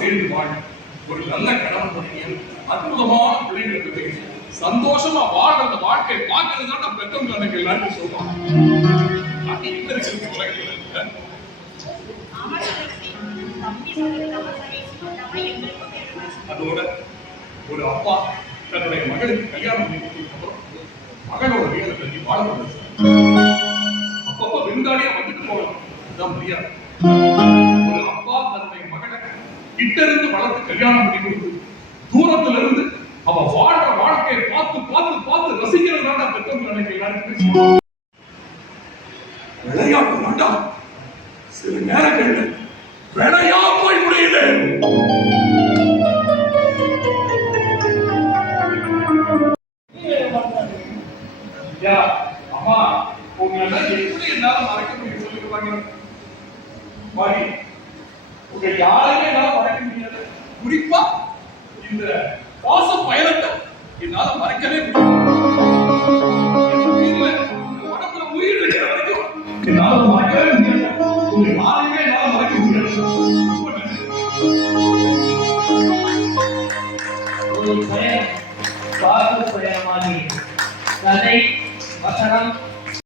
சேர்ந்து வாழ ஒரு நல்ல கணவன் மனைவியர் அற்புதமான பிள்ளைகளுக்கு சந்தோஷமா வாழ அந்த வாழ்க்கை பார்க்கறது தான் பெற்றவங்க எனக்கு எல்லாரும் சொல்லுவாங்க. அதோட ஒரு அப்பா தன்னுடைய மகளுக்கு கல்யாணம் பண்ணி கொடுத்ததுக்கப்புறம் மகளோட வீட்டை பற்றி வாழ்க்கை அப்பப்ப விருந்தாளியா வந்துட்டு போகலாம். அதுதான் மரியாதை. ஒரு அப்பா தன்னுடைய மகளை கிட்ட இருந்து வளர்த்து கல்யாணம் பண்ணி கொடுத்து தூரத்துல இருந்து அவ வாழ்ற வாழ்க்கையை பார்த்து பார்த்து பார்த்து ரசிக்கிறதுனால பெற்றவங்க எனக்கு எல்லாருக்குமே விளையாட்டு வேண்டாம். சில நேரங்கள்ல விளையா போய் முடியுது. அம்மா உங்களை எப்படி என்னால மறக்க முடியும் சொல்லிருப்பாங்க. மாறி உங்க யாரையுமே என்னால மறக்க முடியாது. குறிப்பா இந்த பாச பயணத்தை என்னால மறக்கவே முடியாது. உடம்புல உயிர் இருக்கிற வரைக்கும் என்னால மறக்கவே முடியாது. உங்க யாரையுமே என்னால மறக்க முடியாது. ஒரு பயணம் காதல் பயணமாகி கதை வசனம்